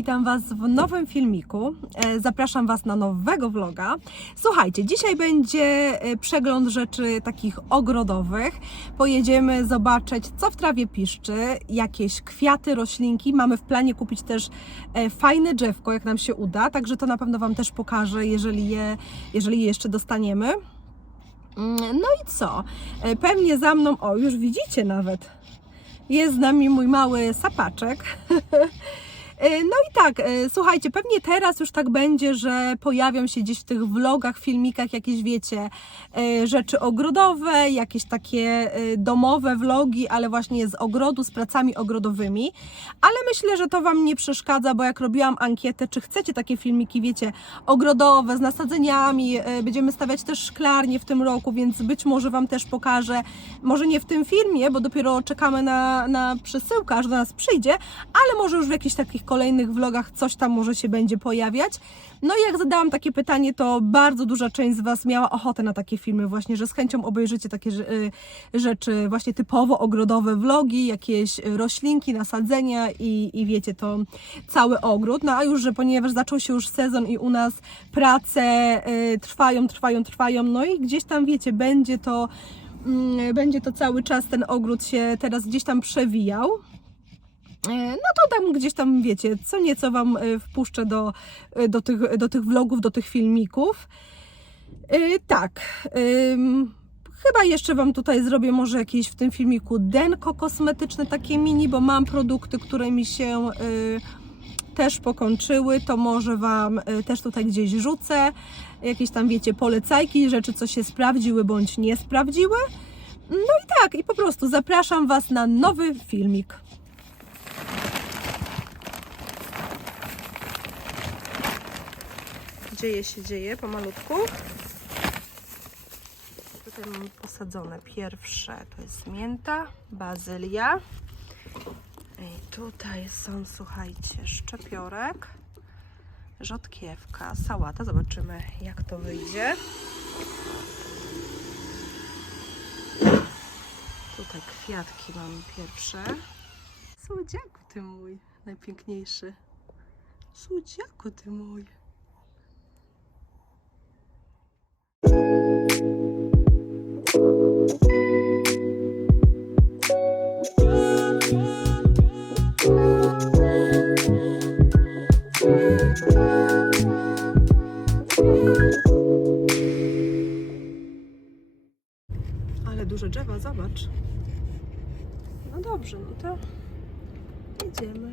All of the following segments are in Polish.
witam Was w nowym filmiku. E, Zapraszam Was na nowego vloga. Słuchajcie, dzisiaj będzie e, przegląd rzeczy takich ogrodowych. Pojedziemy zobaczyć, co w trawie piszczy, jakieś kwiaty, roślinki. Mamy w planie kupić też e, fajne drzewko, jak nam się uda, także to na pewno Wam też pokażę, jeżeli je, jeżeli je jeszcze dostaniemy. Mm, No i co? Pewnie za mną, o już widzicie nawet, jest z nami mój mały sapaczek. E, No i tak, e, słuchajcie, pewnie teraz już tak będzie, że pojawią się gdzieś w tych vlogach, filmikach jakieś, wiecie, e, rzeczy ogrodowe, jakieś takie domowe vlogi, ale właśnie z ogrodu, z pracami ogrodowymi. Ale myślę, że to Wam nie przeszkadza, bo jak robiłam ankietę, czy chcecie takie filmiki, wiecie, ogrodowe, z nasadzeniami, będziemy stawiać też szklarnie w tym roku, więc być może Wam też pokażę, może nie w tym filmie, bo dopiero czekamy na, na przesyłkę, aż do nas przyjdzie, ale może już w jakichś takich kolejnych vlogach coś tam może się będzie pojawiać. No i jak zadałam takie pytanie, to bardzo duża część z Was miała ochotę na takie filmy właśnie, że z chęcią obejrzycie takie y, rzeczy właśnie typowo ogrodowe vlogi, jakieś y, roślinki, nasadzenia i, i wiecie, to cały ogród. No a już, że ponieważ zaczął się już sezon i u nas prace y, trwają, trwają, trwają, no i gdzieś tam wiecie, będzie to mm, będzie to cały czas ten ogród się teraz gdzieś tam przewijał. E, No to tam gdzieś tam wiecie, co nieco Wam e, wpuszczę do, e, do, tych, do tych vlogów, do tych filmików. Tak. Chyba jeszcze Wam tutaj zrobię może jakieś w tym filmiku denko kosmetyczne, takie mini, bo mam produkty, które mi się też pokończyły, to może Wam też tutaj gdzieś rzucę. Jakieś tam, wiecie, polecajki, rzeczy, co się sprawdziły bądź nie sprawdziły. No i tak, i po prostu zapraszam Was na nowy filmik. Dzieje się, dzieje pomalutku. Tutaj mam posadzone pierwsze, to jest mięta, bazylia. I tutaj są, słuchajcie, szczepiorek, rzodkiewka, sałata. Zobaczymy, jak to wyjdzie. Tutaj kwiatki mam pierwsze. Słodziaku ty mój, najpiękniejszy. Słodziaku ty mój. Dobrze, no to idziemy.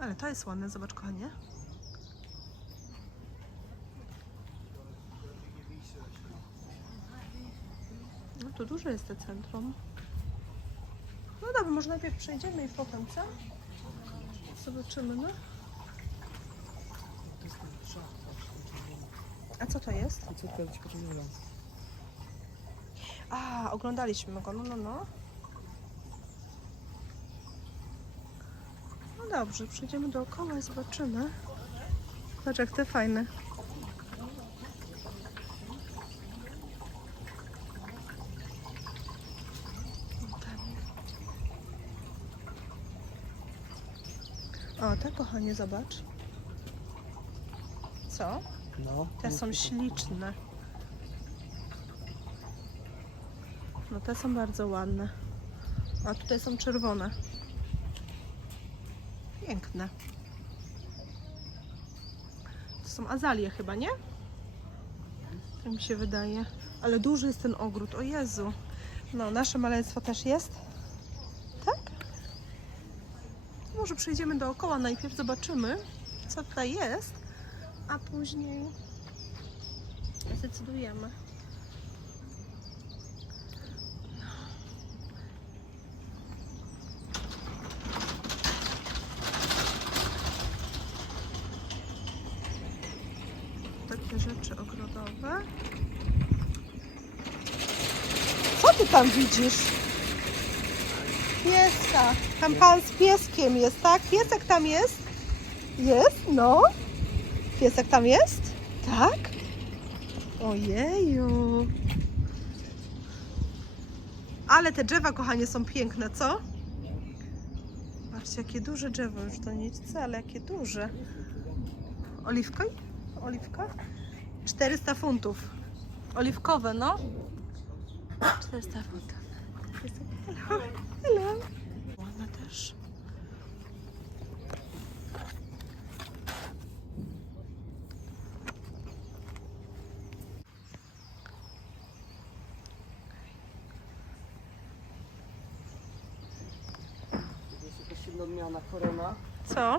Ale to jest ładne, zobacz kochanie. To duże jest to centrum. No dobra, może najpierw przejdziemy i potem co? Zobaczymy, no. A co to jest? A, oglądaliśmy go, no, no, no. No dobrze, przejdziemy dookoła i zobaczymy. Zobacz jak te fajne. O, te kochanie, zobacz. Co? No. Te są śliczne. No te są bardzo ładne. A tutaj są czerwone. Piękne. To są azalie chyba, nie? Tak mi się wydaje. Ale duży jest ten ogród, o Jezu. No, nasze maleństwo też jest. Tak? Może przejdziemy dookoła, najpierw zobaczymy, co tutaj jest, a później zdecydujemy. Takie rzeczy ogrodowe. Co ty tam widzisz? Tam pan z pieskiem jest, tak? Piesek tam jest? Jest? No. Piesek tam jest? Tak? Ojeju. Ale te drzewa, kochanie, są piękne, co? Patrzcie, jakie duże drzewo, już to nie wcale, jakie duże. Oliwka? Oliwka? 400 funtów. Oliwkowe, no. 400 funtów. Hello. Hello. Też. Siedmiodmiana korona. Co?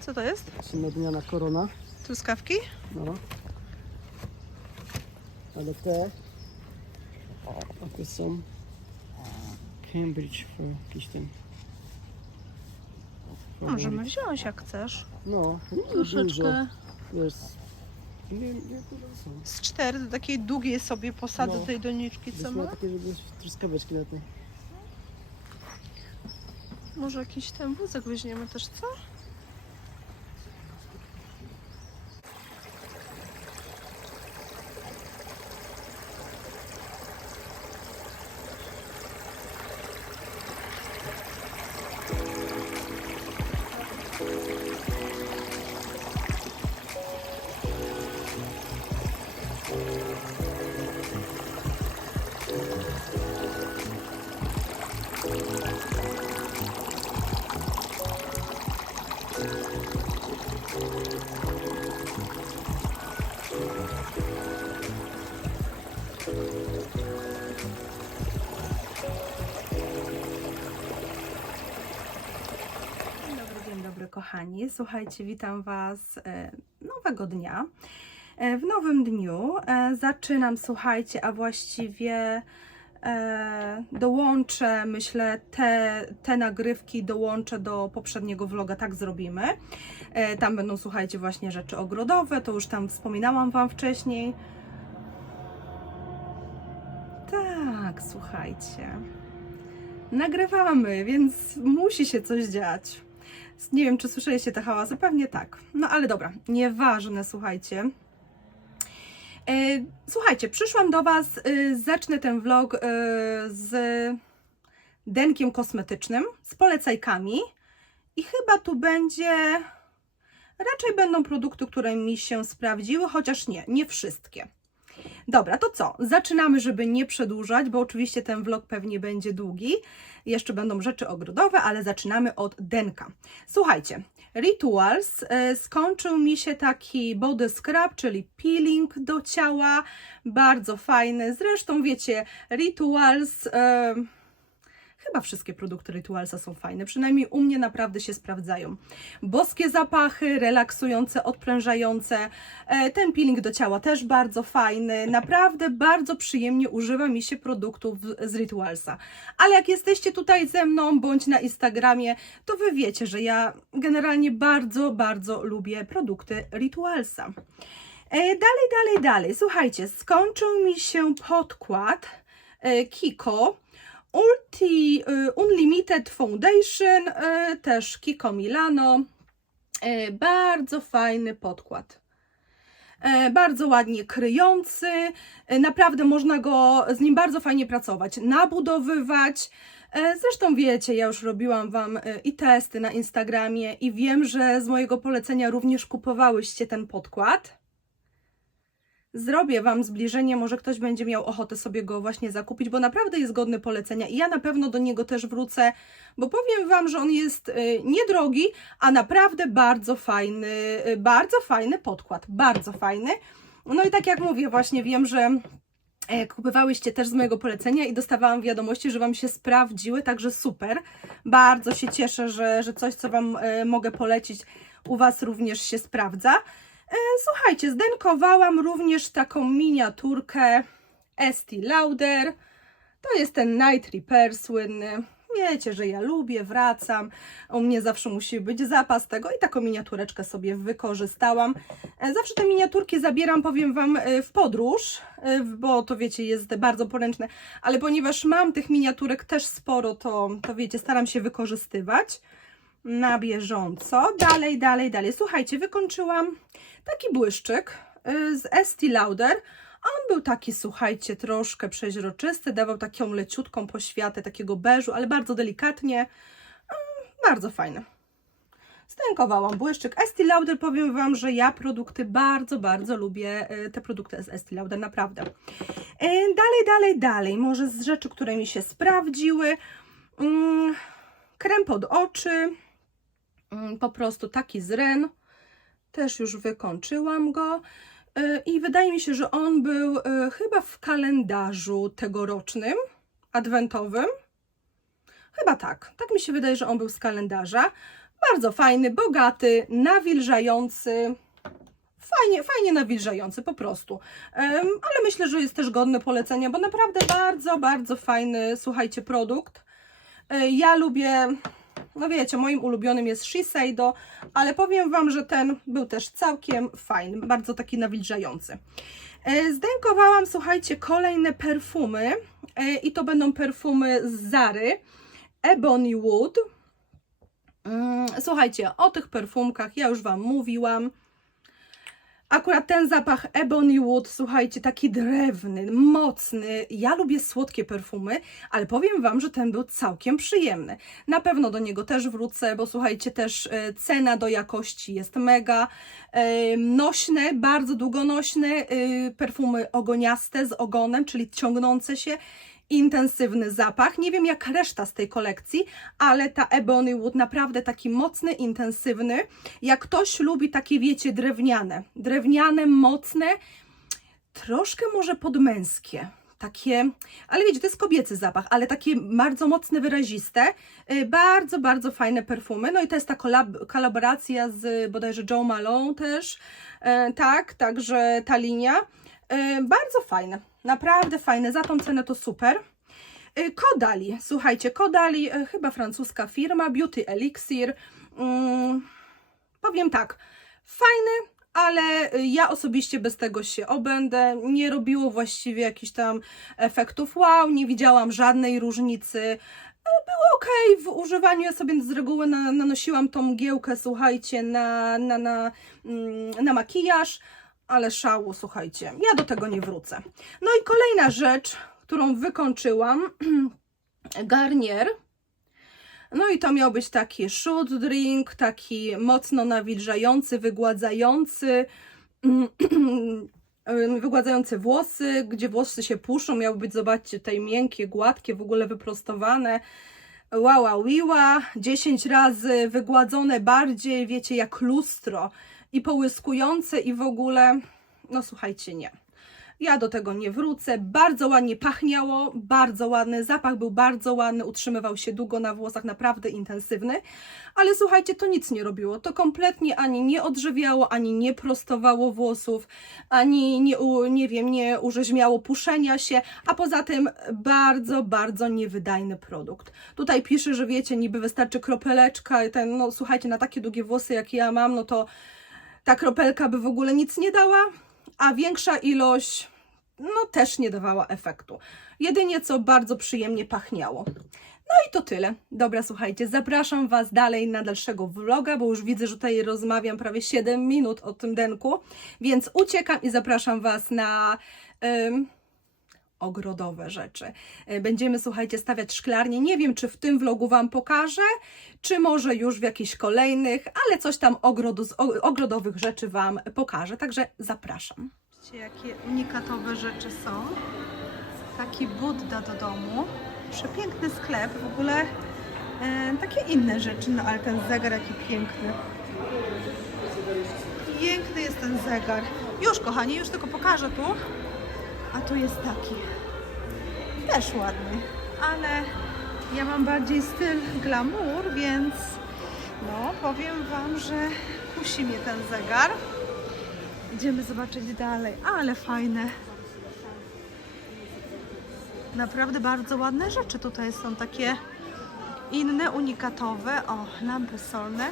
Co to jest? Siedmiodmiana korona. Truskawki? No. Ale te... Takie są... Cambridge for jakiś ten... Możemy wziąć jak chcesz. No, dużo. Troszeczkę Jest... Nie to są. z cztery do takiej długiej sobie posady No. tej doniczki, co Byśmy ma? takie, żeby truskaweczki na tej. Może jakiś ten wózek weźmiemy też, co? Kochani. Słuchajcie, witam Was e, nowego dnia. E, w nowym dniu e, zaczynam, słuchajcie, a właściwie dołączę, myślę, te, te nagrywki dołączę do poprzedniego vloga, tak zrobimy. Tam będą, słuchajcie, właśnie rzeczy ogrodowe, to już tam wspominałam Wam wcześniej. Tak, słuchajcie. Nagrywamy, więc musi się coś dziać. Nie wiem, czy słyszeliście te hałasy, pewnie tak. No ale dobra, nieważne, słuchajcie. E, Słuchajcie, przyszłam do Was, e, zacznę ten vlog e, z denkiem kosmetycznym, z polecajkami i chyba tu będzie, raczej będą produkty, które mi się sprawdziły, chociaż nie, nie wszystkie. Dobra, to co? Zaczynamy, żeby nie przedłużać, bo oczywiście ten vlog pewnie będzie długi. Jeszcze będą rzeczy ogrodowe, ale zaczynamy od denka. Słuchajcie, Rituals e, skończył mi się taki body scrub, czyli peeling do ciała, bardzo fajny. Zresztą wiecie, Rituals e, Chyba wszystkie produkty Ritualsa są fajne, przynajmniej u mnie naprawdę się sprawdzają. Boskie zapachy, relaksujące, odprężające. E, Ten peeling do ciała też bardzo fajny. Naprawdę bardzo przyjemnie używa mi się produktów z Ritualsa. Ale jak jesteście tutaj ze mną bądź na Instagramie, to wy wiecie, że ja generalnie bardzo, bardzo lubię produkty Ritualsa. E, Dalej, dalej, dalej. Słuchajcie, skończył mi się podkład e, Kiko. Ulti y, Unlimited Foundation, y, też Kiko Milano. Y, Bardzo fajny podkład. Bardzo ładnie kryjący. Naprawdę można go z nim bardzo fajnie pracować, nabudowywać. Zresztą wiecie, ja już robiłam Wam i testy na Instagramie i wiem, że z mojego polecenia również kupowałyście ten podkład. Zrobię Wam zbliżenie, może ktoś będzie miał ochotę sobie go właśnie zakupić, bo naprawdę jest godny polecenia i ja na pewno do niego też wrócę, bo powiem Wam, że on jest y, niedrogi, a naprawdę bardzo fajny, y, bardzo fajny podkład, bardzo fajny. No i tak jak mówię, właśnie wiem, że e, kupywałyście też z mojego polecenia i dostawałam wiadomości, że Wam się sprawdziły, także super. Bardzo się cieszę, że, że coś, co Wam e, mogę polecić, u Was również się sprawdza. E, Słuchajcie, zdenkowałam również taką miniaturkę Estee Lauder. To jest ten Night Repair słynny. Wiecie, że ja lubię, wracam. U mnie zawsze musi być zapas tego i taką miniatureczkę sobie wykorzystałam. E, Zawsze te miniaturki zabieram, powiem Wam, e, w podróż, bo to wiecie, jest bardzo poręczne, ale ponieważ mam tych miniaturek też sporo, to, to wiecie, staram się wykorzystywać na bieżąco. Dalej, dalej, dalej. Słuchajcie, wykończyłam taki błyszczyk y, z Estee Lauder. On był taki, słuchajcie, troszkę przeźroczysty, dawał taką leciutką poświatę, takiego beżu, ale bardzo delikatnie. Bardzo fajny. Stękowałam błyszczyk. Estee Lauder, powiem Wam, że ja produkty bardzo, bardzo lubię, y, te produkty z Estee Lauder, naprawdę. Y, Dalej, dalej, dalej. Może z rzeczy, które mi się sprawdziły. Mm, Krem pod oczy. Mm, Po prostu taki z Ren. Też już wykończyłam go. Y, I wydaje mi się, że on był y, chyba w kalendarzu tegorocznym, adwentowym. Chyba tak. Tak mi się wydaje, że on był z kalendarza. Bardzo fajny, bogaty, nawilżający. Fajnie, fajnie nawilżający po prostu. Ale myślę, że jest też godny polecenia, bo naprawdę bardzo, bardzo fajny, słuchajcie, produkt. Y, Ja lubię, no wiecie, moim ulubionym jest Shiseido, ale powiem Wam, że ten był też całkiem fajny, bardzo taki nawilżający. E, Zdękowałam, słuchajcie, kolejne perfumy e, i to będą perfumy z Zary, Ebony Wood. Mm, Słuchajcie, o tych perfumkach ja już Wam mówiłam. Akurat ten zapach Ebony Wood, słuchajcie, taki drewny, mocny. Ja lubię słodkie perfumy, ale powiem Wam, że ten był całkiem przyjemny. Na pewno do niego też wrócę, bo słuchajcie, też e, cena do jakości jest mega. E, Nośne, bardzo długonośne, e, perfumy ogoniaste z ogonem, czyli ciągnące się. Intensywny zapach. Nie wiem jak reszta z tej kolekcji, ale ta Ebony Wood naprawdę taki mocny, intensywny. Jak ktoś lubi takie, wiecie, drewniane, drewniane, mocne, troszkę może podmęskie. Takie, ale wiecie, to jest kobiecy zapach, ale takie bardzo mocne, wyraziste. Y, Bardzo, bardzo fajne perfumy. No i to jest ta kolab kolaboracja z bodajże Joe Malone też. E, tak, także ta linia. E, bardzo fajne, naprawdę fajne. Za tą cenę to super. Y, Kodali, słuchajcie, Kodali, y, chyba francuska firma, Beauty Elixir. Mm, powiem tak, fajny, ale ja osobiście bez tego się obędę. Nie robiło właściwie jakichś tam efektów wow, nie widziałam żadnej różnicy. Było ok w używaniu. Ja sobie z reguły na, nanosiłam tą mgiełkę, słuchajcie, na, na, na, mm, na makijaż, ale szału, słuchajcie, ja do tego nie wrócę. No i kolejna rzecz, którą wykończyłam, Garnier. No i to miał być taki shoot drink, taki mocno nawilżający, wygładzający, wygładzający włosy, gdzie włosy się puszczą, miały być, zobaczcie, tutaj miękkie, gładkie, w ogóle wyprostowane. Wała wiła, 10 razy wygładzone bardziej, wiecie, jak lustro i połyskujące i w ogóle, no słuchajcie, nie. Ja do tego nie wrócę. Bardzo ładnie pachniało, bardzo ładny zapach był bardzo ładny, utrzymywał się długo na włosach, naprawdę intensywny. Ale słuchajcie, to nic nie robiło. To kompletnie ani nie odżywiało, ani nie prostowało włosów, ani nie, nie wiem, nie urzeźmiało puszenia się, a poza tym bardzo, bardzo niewydajny produkt. Tutaj pisze, że wiecie, niby wystarczy kropeleczka, ten, no słuchajcie, na takie długie włosy, jak ja mam, no to ta kropelka by w ogóle nic nie dała, a większa ilość no też nie dawała efektu. Jedynie co bardzo przyjemnie pachniało. No i to tyle. Dobra, słuchajcie, zapraszam Was dalej na dalszego vloga, bo już widzę, że tutaj rozmawiam prawie 7 minut o tym denku, więc uciekam i zapraszam Was na ogrodowe rzeczy. Y, Będziemy, słuchajcie, stawiać szklarnie. Nie wiem, czy w tym vlogu Wam pokażę, czy może już w jakichś kolejnych, ale coś tam ogrodu, ogrodowych rzeczy Wam pokażę, także zapraszam. Zobaczcie, jakie unikatowe rzeczy są. Taki Budda do domu. Przepiękny sklep. W ogóle e, takie inne rzeczy, no ale ten zegar jaki piękny. Piękny jest ten zegar. Już kochani, już tylko pokażę tu. A tu jest taki. Też ładny. Ale ja mam bardziej styl glamour, więc no powiem Wam, że kusi mnie ten zegar. Idziemy zobaczyć dalej, ale fajne. Naprawdę bardzo ładne rzeczy tutaj są takie Inne, unikatowe. O, lampy solne.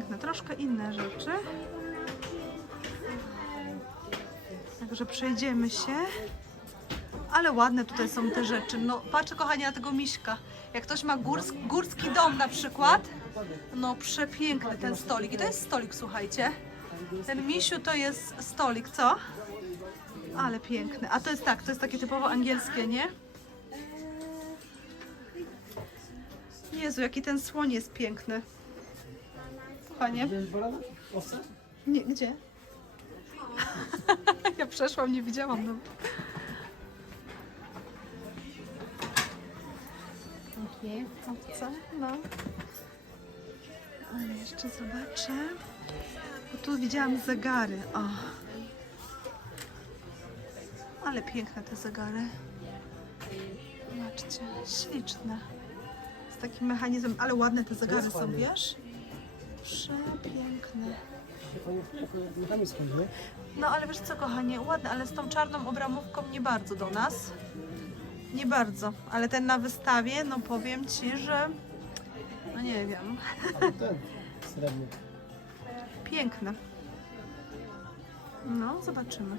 Piękne, troszkę inne rzeczy. Także przejdziemy się. Ale ładne tutaj są te rzeczy. No patrzę kochani na tego miśka. Jak ktoś ma górs, górski dom na przykład, no przepiękny ten stolik. I to jest stolik, słuchajcie. Ten misiu to jest stolik, co? Ale piękny. A to jest tak, to jest takie typowo angielskie, nie? Jezu, jaki ten słoń jest piękny. Owca? Nie, gdzie? ja przeszłam, nie widziałam. No. Owca, no. Ale jeszcze zobaczę. Bo tu widziałam zegary. O. Ale piękne te zegary. Zobaczcie, śliczne. Z takim mechanizmem, ale ładne te zegary są, wiesz? Przepiękne. No ale wiesz co, kochanie, ładne, ale z tą czarną obramówką nie bardzo do nas. Nie bardzo, ale ten na wystawie, no powiem Ci, że no nie wiem, ten srebrny. piękne. No, zobaczymy.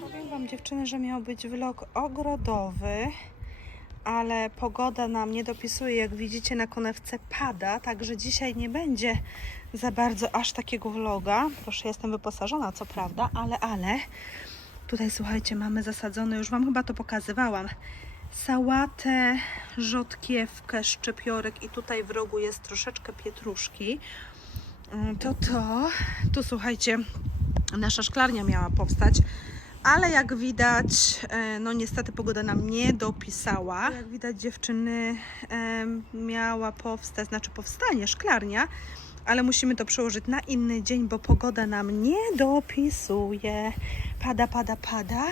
Powiem Wam dziewczyny, że miał być vlog ogrodowy, ale pogoda nam nie dopisuje, jak widzicie na konewce pada, także dzisiaj nie będzie za bardzo aż takiego vloga. Proszę, jestem wyposażona, co prawda, ale, ale tutaj słuchajcie, mamy zasadzone, już Wam chyba to pokazywałam, sałatę, rzodkiewkę, szczypiorek i tutaj w rogu jest troszeczkę pietruszki. Mm, To to, tu słuchajcie, nasza szklarnia miała powstać, ale jak widać, e, no niestety pogoda nam nie dopisała. Jak widać dziewczyny em, miała powstać, znaczy powstanie szklarnia, ale musimy to przełożyć na inny dzień, bo pogoda nam nie dopisuje. Pada, pada, pada.